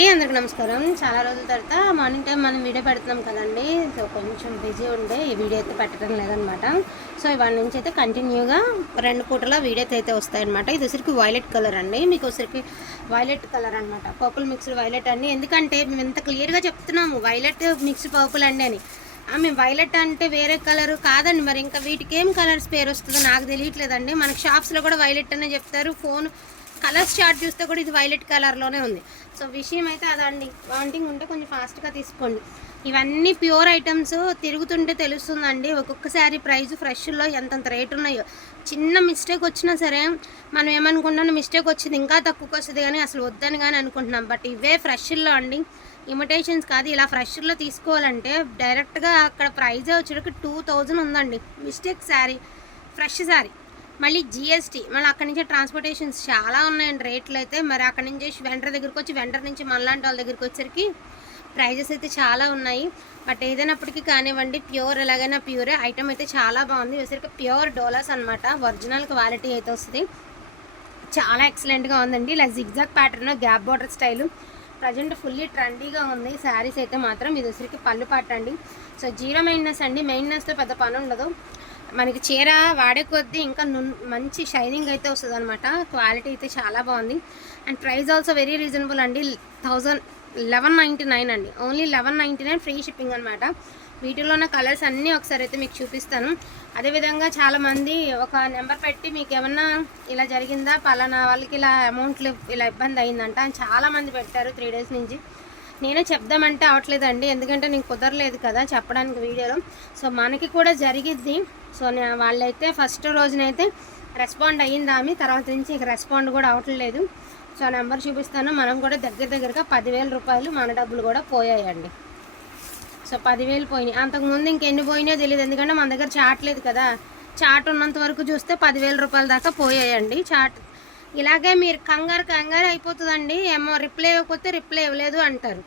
ఏ అందరికి నమస్కారం. చాలా రోజుల తర్వాత మార్నింగ్ టైం మనం వీడియో పెడుతున్నాం కదండి. సో కొంచెం బిజీ ఉండే ఈ వీడియో అయితే పెట్టడం లేదనమాట. సో ఇవాళ నుంచి అయితే కంటిన్యూగా రెండు పూటల వీడియోస్ అయితే వస్తాయన్నమాట. ఇది వచ్చరికి వైలెట్ కలర్ అండి. మీకు వచ్చరికి వైలెట్ కలర్ అనమాట పర్పుల్ మిక్స్డ్ వైలెట్ అండి. ఎందుకంటే మేము ఇంత క్లియర్గా చెప్తున్నాము వైలెట్ మిక్స్డ్ పర్పుల్ అండి అని. మేము వైలెట్ అంటే వేరే కలర్ కాదండి. మరి ఇంకా వీటికి ఏం కలర్స్ పేరు వస్తుందో నాకు తెలియట్లేదండి. మనకి షాప్స్లో కూడా వైలెట్ అనే చెప్తారు. ఫోన్ కలర్స్ చార్ట్ చూస్తే కూడా ఇది వైలెట్ కలర్లోనే ఉంది. సో విషయం అయితే అదండి వాంటింగ్ ఉంటే కొంచెం ఫాస్ట్గా తీసుకోండి. ఇవన్నీ ప్యూర్ ఐటమ్స్ తిరుగుతుంటే తెలుస్తుందండి. ఒక్కొక్క శారీ ప్రైస్ ఫ్రెష్లో ఎంతంత రేట్ ఉన్నాయో. చిన్న మిస్టేక్ వచ్చినా సరే మనం ఏమనుకుంటున్నాం మిస్టేక్ వచ్చింది ఇంకా తక్కువకి వస్తుంది కానీ అసలు వద్దని కానీ అనుకుంటున్నాం. బట్ ఇవే ఫ్రెష్లో అండి. ఇమిటేషన్స్ కాదు ఇలా ఫ్రెష్లో తీసుకోవాలంటే డైరెక్ట్గా అక్కడ ప్రైజే వచ్చేటప్పుడు టూ థౌజండ్ ఉందండి. మిస్టేక్ శారీ ఫ్రెష్ శారీ మళ్ళీ జిఎస్టీ మళ్ళీ అక్కడి నుంచి ట్రాన్స్పోర్టేషన్స్ చాలా ఉన్నాయండి రేట్లు అయితే. మరి అక్కడి నుంచి వెంటర్ దగ్గరికి వచ్చి వెంటర్ నుంచి మనలాంటి వాళ్ళ దగ్గరికి వచ్చరికి ప్రైజెస్ అయితే చాలా ఉన్నాయి. బట్ ఏదైనప్పటికీ కానివ్వండి ప్యూర్ ఎలాగైనా ప్యూరే ఐటమ్ అయితే చాలా బాగుంది. వచ్చరికి ప్యూర్ డోలాస్ అనమాట ఒరిజినల్ క్వాలిటీ అయితే వస్తుంది. చాలా ఎక్సలెంట్గా ఉందండి. ఇలా zigzag pattern gap border style present fully ట్రెండీగా ఉంది. శారీస్ అయితే మాత్రం ఇది వచ్చరికి పళ్ళు పట్టండి సో జీరో మెయిన్నెస్ అండి. మెయిన్నెస్తో పెద్ద పని ఉండదు మనకి చీర వాడే కొద్దీ ఇంకా నున్ మంచి షైనింగ్ అయితే వస్తుంది అనమాట క్వాలిటీ అయితే చాలా బాగుంది. And price also very reasonable అండి. థౌజండ్ లెవెన్ నైంటీ నైన్ అండి. Only eleven ninety nine free shipping అనమాట వీటిలో ఉన్న కలర్స్ అన్నీ ఒకసారి అయితే మీకు చూపిస్తాను. అదేవిధంగా చాలామంది ఒక నెంబర్ పెట్టి మీకు ఏమన్నా ఇలా జరిగిందా? పలానా వాళ్ళకి ఇలా అమౌంట్లు ఇలా ఇబ్బంది అయిందంట అని చాలామంది పెట్టారు త్రీ డేస్ నుంచి. నేనే చెప్దామంటే అవట్లేదండి. ఎందుకంటే నీకు కుదరలేదు కదా చెప్పడానికి వీడియోలో. సో మనకి కూడా జరిగిద్ది. సో వాళ్ళైతే ఫస్ట్ రోజునైతే రెస్పాండ్ అయ్యింది ఆమె. తర్వాత నుంచి ఇక రెస్పాండ్ కూడా అవట్లేదు. సో నెంబర్ చూపిస్తాను. మనం కూడా దగ్గర దగ్గరగా పదివేల రూపాయలు మన డబ్బులు కూడా పోయాయండి. సో పదివేలు పోయినాయి. అంతకుముందు ఇంకెన్ని పోయినాయో తెలియదు ఎందుకంటే మన దగ్గర చాట్ లేదు కదా. చాట్ ఉన్నంత వరకు చూస్తే పదివేల రూపాయల దాకా పోయాయండి. చాట్ ఇలాగే మీరు కంగారు కంగారు అయిపోతుందండి. ఏమో రిప్లై ఇవ్వకపోతే రిప్లై ఇవ్వలేదు అంటారు.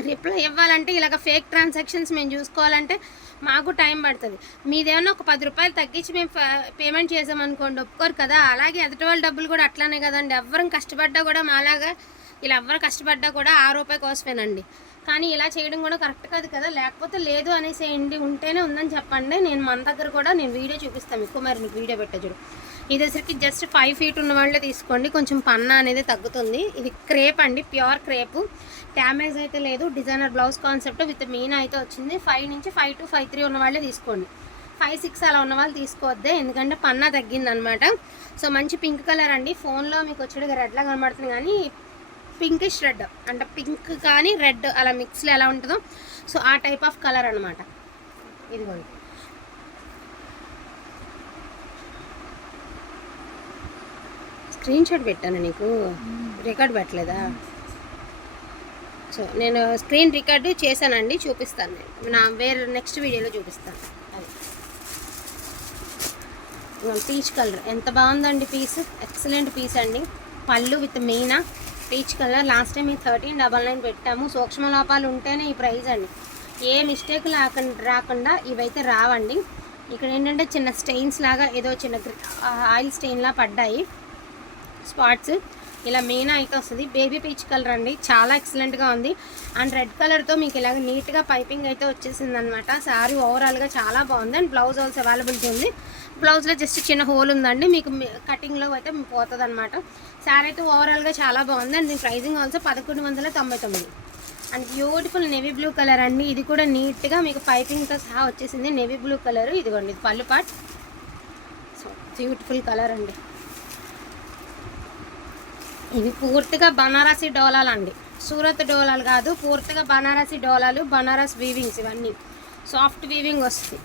రిప్లై ఇవ్వాలంటే ఇలాగ ఫేక్ ట్రాన్సాక్షన్స్ మేము చూసుకోవాలంటే మాకు టైం పడుతుంది. మీదేమన్నా ఒక పది రూపాయలు తగ్గించి మేము పేమెంట్ చేసామనుకోండి ఒప్పుకోరు కదా. అలాగే ఎదుటి వాళ్ళ డబ్బులు కూడా అట్లానే కదండి. ఎవ్వరం కష్టపడ్డా కూడా మాలాగా ఇలా ఎవ్వరు కష్టపడ్డా కూడా ఆ రూపాయి కోసమేనండి. కానీ ఇలా చేయడం కూడా కరెక్ట్ కాదు కదా. లేకపోతే లేదు అనేసేయండి. ఉంటేనే ఉందని చెప్పండి. నేను మన దగ్గర కూడా నేను వీడియో చూపిస్తాను. ఎక్కువ మరి నీకు వీడియో పెట్ట చూడు. ఇది వచ్చరికి జస్ట్ ఫైవ్ ఫీట్ ఉన్న వాళ్ళే తీసుకోండి. కొంచెం పన్నా అనేది తగ్గుతుంది. ఇది క్రేప్ అండి ప్యూర్ క్రేపు. డ్యామేజ్ అయితే లేదు. Designer blouse concept with meena అయితే వచ్చింది. ఫైవ్ నుంచి ఫైవ్ టు ఫైవ్ త్రీ ఉన్న వాళ్ళే తీసుకోండి. ఫైవ్ సిక్స్ అలా ఉన్న వాళ్ళు తీసుకోవద్దే ఎందుకంటే పన్నా తగ్గిందనమాట. సో మంచి పింక్ కలర్ అండి. ఫోన్లో మీకు వచ్చేటిగా రెడ్లా కనబడుతుంది కానీ పింకిష్ రెడ్ అంటే పింక్ కానీ రెడ్ అలా మిక్స్లో ఎలా ఉంటుందో. సో ఆ టైప్ ఆఫ్ కలర్ అనమాట ఇదిగోండి. స్క్రీన్ షాట్ పెట్టాను నీకు. రికార్డ్ పెట్టలేదా? సో నేను స్క్రీన్ రికార్డు చేశానండి చూపిస్తాను నేను. నా వేరే నెక్స్ట్ వీడియోలో చూపిస్తాను. అది. Peach colour. ఎంత బాగుందండి పీస్. ఎక్సలెంట్ పీస్ అండి. పళ్ళు with meena peach colour. Last time ఈ థర్టీన్ డబల్ నైన్ పెట్టాము. సూక్ష్మ లోపాలు ఉంటేనే ఈ ప్రైస్ అండి. ఏ మిస్టేక్ రాకుండా రాకుండా ఇవైతే రావండి. ఇక్కడ ఏంటంటే చిన్న స్టెయిన్స్ లాగా ఏదో చిన్న ఆయిల్ స్టెయిన్లా పడ్డాయి. స్పాట్స్. ఇలా మెయిన్ అయితే వస్తుంది. బేబీ పీచ్ కలర్ అండి. చాలా ఎక్సలెంట్గా ఉంది. అండ్ రెడ్ కలర్తో మీకు ఇలాగ నీట్గా పైపింగ్ అయితే వచ్చేసింది అనమాట శారీ ఓవరాల్గా చాలా బాగుంది. అండ్ బ్లౌజ్ ఆల్సో అవైలబిలిటీ ఉంది. బ్లౌజ్లో జస్ట్ చిన్న హోల్ ఉందండి. మీకు కటింగ్లో అయితే పోతుంది అనమాట శారీ అయితే ఓవరాల్గా చాలా బాగుంది. అండ్ దీని ప్రైజింగ్ ఆల్సో పదకొండు వందల తొంభై తొమ్మిది. And beautiful navy blue colour అండి. ఇది కూడా నీట్గా మీకు పైపింగ్తో సహా వచ్చేసింది. నేవీ బ్లూ కలర్ ఇదిగోండి ఇది పళ్ళు పాట్ సో బ్యూటిఫుల్ కలర్ అండి. ఇవి పూర్తిగా బనారసి డోలాలు అండి సూరత్ డోలాలు కాదు పూర్తిగా బనారసి డోలాలు బనారస్ వీవింగ్స్ ఇవన్నీ. సాఫ్ట్ వీవింగ్ వస్తుంది.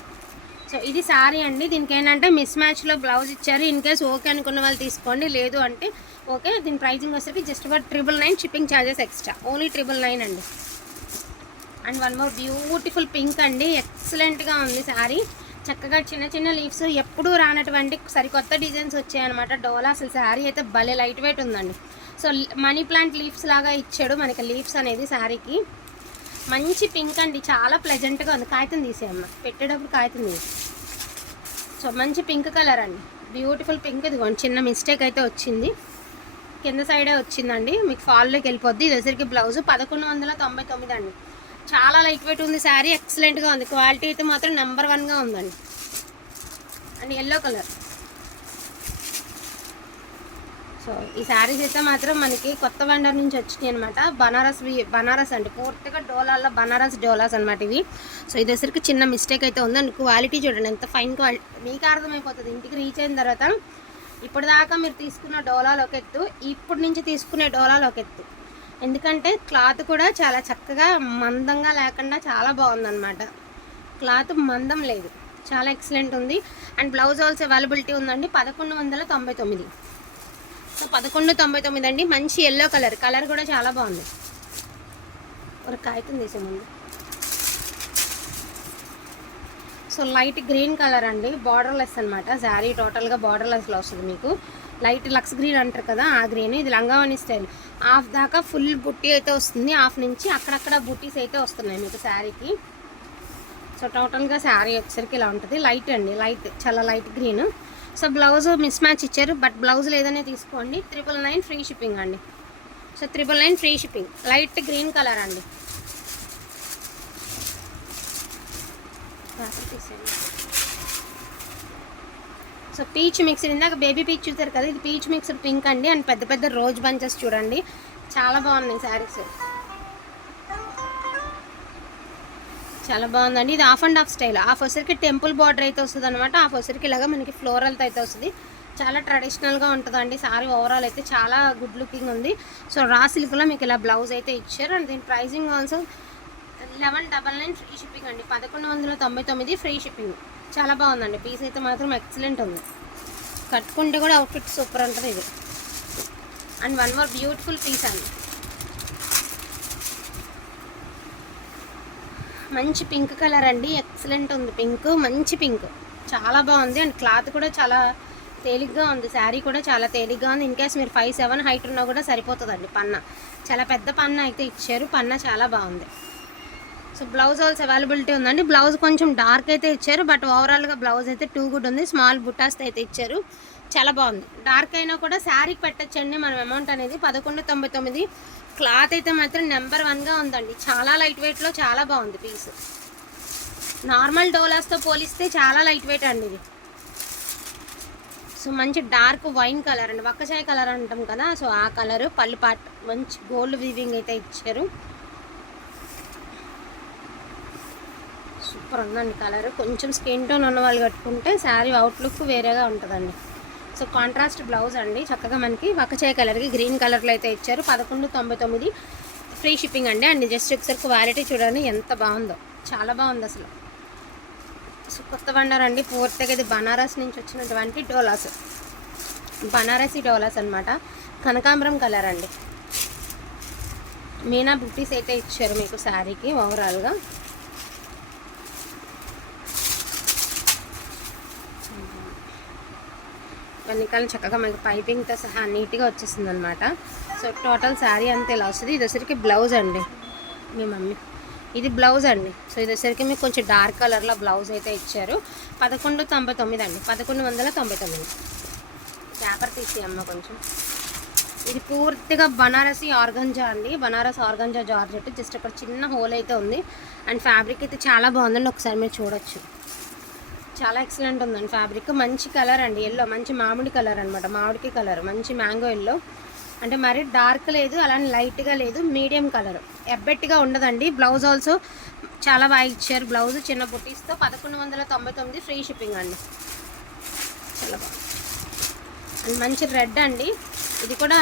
సో ఇది శారీ అండి. దీనికి ఏంటంటే మిస్ మ్యాచ్లో బ్లౌజ్ ఇచ్చారు. ఇన్ కేస్ ఓకే అనుకున్న వాళ్ళు తీసుకోండి. లేదు అంటే ఓకే దీని ప్రైజింగ్ వచ్చేసి just for triple nine shipping charges extra only triple nine అండి. And one more beautiful pink అండి. ఎక్సలెంట్గా ఉంది శారీ చక్కగా చిన్న చిన్న లీవ్స్ ఎప్పుడూ రానటువంటి సరికొత్త డిజైన్స్ వచ్చాయన్నమాట. డోలా అసలు శారీ అయితే భలే లైట్ వెయిట్ ఉందండి. సో మనీ ప్లాంట్ లీవ్స్ లాగా ఇచ్చాడు మనకి లీవ్స్ అనేది శారీకి. మంచి పింక్ అండి చాలా ప్లెజెంట్గా ఉంది. కాగితం తీసేయమ్మ పెట్టేటప్పుడు కాగితం తీసి సో మంచి పింక్ కలర్ అండి బ్యూటిఫుల్ పింక్ ఇదిగోండి. చిన్న మిస్టేక్ అయితే వచ్చింది. కింద సైడే వచ్చిందండి మీకు ఫాల్లోకి వెళ్ళిపోద్ది. ఇది బ్లౌజ్ పదకొండు వందల తొంభై తొమ్మిది అండి. చాలా లైట్ వెయిట్ ఉంది శారీ ఎక్సలెంట్గా ఉంది. క్వాలిటీ అయితే మాత్రం నెంబర్ వన్గా ఉందండి. అండ్ ఎల్లో కలర్ సో ఈ శారీస్ అయితే మాత్రం మనకి కొత్త వండర్ నుంచి వచ్చినాయి అనమాట బనారస్ వి- బనారస్ అండి. పూర్తిగా డోలాల్లో బనారస్ డోలాస్ అనమాట ఇవి. సో ఇది వచ్చరికి చిన్న మిస్టేక్ అయితే ఉంది. అండ్ క్వాలిటీ చూడండి ఎంత ఫైన్ క్వాలిటీ మీకు అర్థమైపోతుంది. ఇంటికి రీచ్ అయిన తర్వాత ఇప్పుడు దాకా మీరు తీసుకున్న డోలాలు ఒక ఎత్తు ఇప్పటి నుంచి తీసుకునే డోలాలు ఒక ఎత్తు. ఎందుకంటే క్లాత్ కూడా చాలా చక్కగా మందంగా లేకుండా చాలా బాగుందన్నమాట. క్లాత్ మందం లేదు. చాలా ఎక్సలెంట్ ఉంది. అండ్ బ్లౌజ్ ఆల్స్ అవైలబిలిటీ ఉందండి పదకొండు వందల తొంభై తొమ్మిది. సో పదకొండు తొంభై తొమ్మిది అండి. మంచి ఎల్లో కలర్ కలర్ కూడా చాలా బాగుంది. ఒక కాగితం తీసే ముందు సో లైట్ గ్రీన్ కలర్ అండి. బార్డర్లెస్ అనమాట శారీ టోటల్గా బార్డర్లెస్లో వస్తుంది మీకు. లైట్ లక్స్ గ్రీన్ అంటారు కదా ఆ గ్రీన్ ఇది లంగావని స్టైల్ హాఫ్ దాకా ఫుల్ బుట్టి అయితే వస్తుంది. హాఫ్ నుంచి అక్కడక్కడ బుట్టీస్ అయితే వస్తున్నాయి మీకు శారీకి సో టోటల్గా శారీ వచ్చేసరికి ఇలా ఉంటుంది. లైట్ అండి. లైట్ చాలా light green so blouse mismatch ఇచ్చారు బట్ బ్లౌజ్ లేదనే తీసుకోండి. త్రిపుల్ నైన్ ఫ్రీ షిప్పింగ్ అండి. So triple nine free shipping light green colour అండి. సో పీచ్ మిక్స్డ్ ఇందాక బేబీ పీచ్ చూసారు కదా ఇది పీచ్ మిక్స్డ్ పింక్ అండి. అండ్ పెద్ద పెద్ద రోజ్ బంచెస్ చూడండి. చాలా బాగున్నాయి శారీస్ చాలా బాగుందండి. ఇది half and half style half వచ్చరికి టెంపుల్ బార్డర్ అయితే వస్తుంది అనమాట హాఫ్ వచ్చరికి ఇలాగా మనకి ఫ్లోరల్తో అయితే వస్తుంది. చాలా ట్రెడిషనల్గా ఉంటుందండి. సారీ ఓవరాల్ అయితే చాలా గుడ్ లుకింగ్ ఉంది. సో రా సిల్క్లో మీకు ఇలా బ్లౌజ్ అయితే ఇచ్చారు. అండ్ దీని pricing also eleven double nine free shipping అండి. పదకొండు వందల తొంభై తొమ్మిది ఫ్రీ షిప్పింగ్ చాలా బాగుందండి. పీస్ అయితే మాత్రం ఎక్సలెంట్ ఉంది. కట్టుకుంటే కూడా అవుట్ఫిట్ సూపర్ ఉంటుంది ఇది. And one more beautiful piece అండి. మంచి పింక్ కలర్ అండి. ఎక్సలెంట్ ఉంది. పింక్ మంచి పింక్. చాలా బాగుంది. అండ్ క్లాత్ కూడా చాలా తేలిగ్గా ఉంది. శారీ కూడా చాలా తేలిగ్గా ఉంది. ఇన్ కేస్ మీరు ఫైవ్ సెవెన్ హైట్ ఉన్నా కూడా సరిపోతుందండి పన్న. చాలా పెద్ద పన్న అయితే ఇచ్చారు. పన్న చాలా బాగుంది. సో బ్లౌజ్ ఆల్స్ అవైలబిలిటీ ఉందండి. బ్లౌజ్ కొంచెం డార్క్ అయితే ఇచ్చారు. బట్ ఓవరాల్గా బ్లౌజ్ అయితే టూ గుడ్ ఉంది. స్మాల్ బుటాస్ అయితే ఇచ్చారు. చాలా బాగుంది. డార్క్ అయినా కూడా శారీకి పెట్టచ్చండి. మనం అమౌంట్ అనేది పదకొండు తొంభై తొమ్మిది క్లాత్ అయితే మాత్రం నెంబర్ వన్గా ఉందండి. చాలా లైట్ వెయిట్లో చాలా బాగుంది పీస్. నార్మల్ డోలాస్తో పోలిస్తే చాలా లైట్ వెయిట్ అండి ఇది. సో మంచి డార్క్ వైన్ కలర్ అండి. వక్కచాయ్ కలర్ అంటాం కదా సో ఆ కలర్ పళ్ళు పాట్ మంచి గోల్డ్ వీవింగ్ అయితే ఇచ్చారు. సూపర్ ఉందండి కలర్. కొంచెం స్కిన్ టోన్ ఉన్న వాళ్ళు కట్టుకుంటే శారీ అవుట్లుక్ వేరేగా ఉంటుందండి. సో కాంట్రాస్ట్ బ్లౌజ్ అండి చక్కగా మనకి వక్కచాయ కలర్కి గ్రీన్ కలర్లో అయితే ఇచ్చారు. పదకొండు తొంభై తొమ్మిది ఫ్రీ షిప్పింగ్ అండి. అండ్ జస్ట్ ఒకసారి క్వాలిటీ చూడండి ఎంత బాగుందో. చాలా బాగుంది అసలు. సో కొత్త బండార్ అండి పూర్తిగా ఇది బనారస్ నుంచి వచ్చినటువంటి డోలాస్. బనారసి డోలాస్ అనమాట కనకాంబరం కలర్ అండి. మీనా బుట్టీస్ అయితే ఇచ్చారు మీకు శారీకి ఓవరాల్గా వెనకాల చక్కగా మనకి పైపింగ్తో సహా నీట్గా వచ్చేసింది అనమాట సో టోటల్ శారీ అంతా ఇలా వస్తుంది? ఇది వచ్చరికి బ్లౌజ్ అండి. మీ మమ్మీ. ఇది బ్లౌజ్ అండి. సో ఇది వచ్చరికి మీకు కొంచెం డార్క్ కలర్లో బ్లౌజ్ అయితే ఇచ్చారు. పదకొండు తొంభై తొమ్మిది అండి. పదకొండు వందల తొంభై తొమ్మిది. పేపర్ తీసి అమ్మ కొంచెం. ఇది పూర్తిగా బనారసి ఆర్గంజా అండి. Banaras organza georgette. జస్ట్ అక్కడ చిన్న హోల్ అయితే ఉంది. అండ్ ఫ్యాబ్రిక్ అయితే చాలా బాగుందండి. ఒకసారి మీరు చూడొచ్చు. చాలా ఎక్సలెంట్ ఉందండి ఫ్యాబ్రిక్ మంచి కలర్ అండి ఎల్లో మంచి మామిడి కలర్ అనమాట మామిడికి కలర్ మంచి మ్యాంగో ఎల్లో అంటే మరీ డార్క్ లేదు అలానే లైట్గా లేదు మీడియం కలర్ ఎబ్బెట్టిగా ఉండదండి. బ్లౌజ్ ఆల్సో చాలా బాగా ఇచ్చారు. బ్లౌజ్ చిన్న బుట్టీస్తో పదకొండు వందల తొంభై తొమ్మిది ఫ్రీ షిప్పింగ్ అండి. చాలా బాగుంది. అండ్ మంచి రెడ్ అండి. ఇది కూడా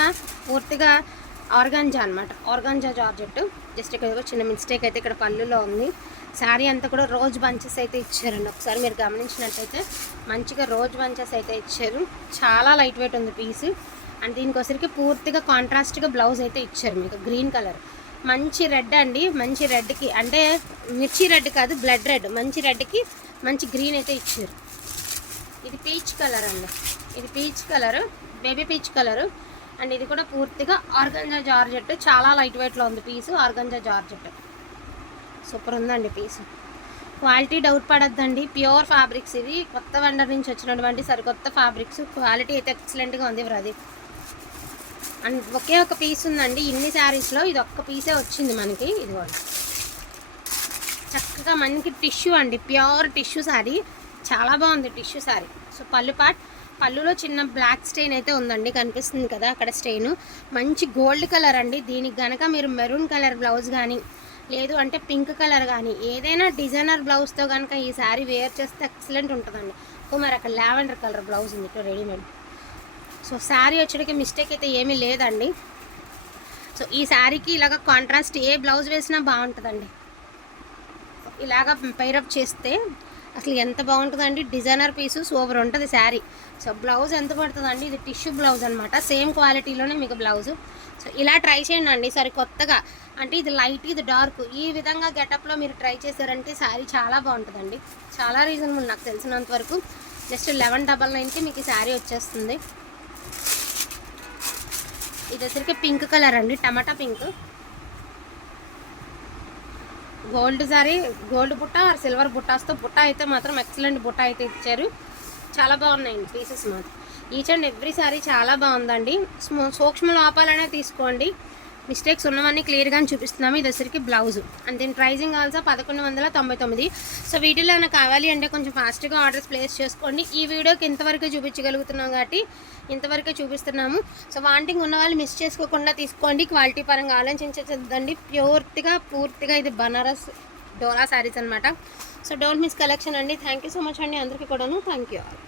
పూర్తిగా ఆర్గాంజా అనమాట ఆర్గాంజా జార్జెట్ జస్ట్ ఇక్కడ చిన్న మిస్టేక్ అయితే ఇక్కడ పళ్ళులో ఉంది. శారీ అంతా కూడా రోజ్ బంచెస్ అయితే ఇచ్చారండి. ఒకసారి మీరు గమనించినట్టయితే మంచిగా రోజ్ బంచెస్ అయితే ఇచ్చారు. చాలా లైట్ వెయిట్ ఉంది పీస్. అండ్ దీనికోసరికి పూర్తిగా కాంట్రాస్ట్గా బ్లౌజ్ అయితే ఇచ్చారు మీకు. Green colour. మంచి రెడ్ అండి. మంచి రెడ్కి అంటే మిర్చి రెడ్ కాదు బ్లడ్ రెడ్. మంచి రెడ్కి మంచి గ్రీన్ అయితే ఇచ్చారు. ఇది పీచ్ కలర్ అండి. ఇది peach colour. Baby peach colour. And ఇది కూడా పూర్తిగా ఆర్గంజా జార్జెట్. చాలా లైట్ వెయిట్లో ఉంది పీసు. Organza georgette. సూపర్ ఉందండి పీసు. క్వాలిటీ డౌట్ పడద్దండి. ప్యూర్ ఫ్యాబ్రిక్స్ ఇవి కొత్త వెండర్ నుంచి వచ్చినటువంటి సరికొత్త ఫ్యాబ్రిక్స్. క్వాలిటీ అయితే ఎక్సలెంట్గా ఉంది ప్రదీప్ అండ్ ఒకే ఒక పీస్ ఉందండి. ఇన్ని శారీస్లో ఇది ఒక్క పీసే వచ్చింది మనకి. ఇది చక్కగా మనకి టిష్యూ అండి. Pure tissue saree. చాలా బాగుంది టిష్యూ శారీ. సో పళ్ళు పాట్ పళ్ళులో చిన్న బ్లాక్ స్టెయిన్ అయితే ఉందండి. కనిపిస్తుంది కదా అక్కడ స్టెయిన్ మంచి గోల్డ్ కలర్ అండి. దీనికి గనక మీరు మెరూన్ కలర్ బ్లౌజ్ కానీ లేదు అంటే పింక్ కలర్ కానీ ఏదైనా డిజైనర్ బ్లౌజ్తో కనుక ఈ శారీ వేర్ చేస్తే ఎక్సలెంట్ ఉంటుందండి. ఓ మరి అక్కడ లావెండర్ కలర్ బ్లౌజ్ ఉంది ఇక్కడ రెడీమేడ్. సో శారీ వచ్చేటికి మిస్టేక్ అయితే ఏమీ లేదండి. సో ఈ శారీకి ఇలాగ కాంట్రాస్ట్ ఏ బ్లౌజ్ వేసినా బాగుంటుందండి. ఇలాగ పైరప్ చేస్తే అసలు ఎంత బాగుంటుందండి? డిజైనర్ పీసు సూపర్ ఉంటుంది శారీ. సో బ్లౌజ్ ఎంత పడుతుందండి? ఇది టిష్యూ బ్లౌజ్ అనమాట సేమ్ క్వాలిటీలోనే మీకు బ్లౌజ్. సో ఇలా ట్రై చేయండి అండి సరే కొత్తగా. అంటే ఇది లైట్ ఇది డార్క్. ఈ విధంగా గెటప్లో మీరు ట్రై చేశారంటే శారీ చాలా బాగుంటుందండి. చాలా రీజనబుల్ నాకు తెలిసినంత వరకు. జస్ట్ లెవెన్ డబల్ నైన్కి మీకు ఈ శారీ వచ్చేస్తుంది. ఇది వచ్చరికి పింక్ కలర్ అండి. టమాటా పింక్. గోల్డ్ సారీ గోల్డ్ బుట్ట సిల్వర్ బుట్టాస్తో బుట్ట అయితే మాత్రం ఎక్సలెంట్ బుట్ట అయితే ఇచ్చారు. చాలా బాగున్నాయండి పీసెస్ మాత్రం. ఈచ్ అండ్ ఎవ్రీ సారీ చాలా బాగుందండి. సూక్ష్మ లోపాలనే తీసుకోండి. మిస్టేక్స్ ఉన్నవన్నీ క్లియర్గా చూపిస్తున్నాము. ఇది వచ్చరికి బ్లౌజ్. అండ్ దీని ప్రైజింగ్ ఆల్సో పదకొండు వందల తొంభై తొమ్మిది. సో వీటిలో ఏమైనా కావాలి అంటే కొంచెం ఫాస్ట్గా ఆర్డర్స్ ప్లేస్ చేసుకోండి. ఈ వీడియోకి ఇంతవరకు చూపించగలుగుతున్నాం కాబట్టి ఇంతవరకే చూపిస్తున్నాము. సో వాంటింగ్ ఉన్న వాళ్ళు మిస్ చేసుకోకుండా తీసుకోండి. క్వాలిటీ పరంగా ఆలోచించదండి ప్యూర్తిగా పూర్తిగా ఇది బనారస్ డోలా శారీస్ అనమాట సో డోంట్ మిస్ కలెక్షన్ అండి. థ్యాంక్ యూ సో మచ్ అండి. అందరికీ కూడాను థ్యాంక్ యూ ఆల్.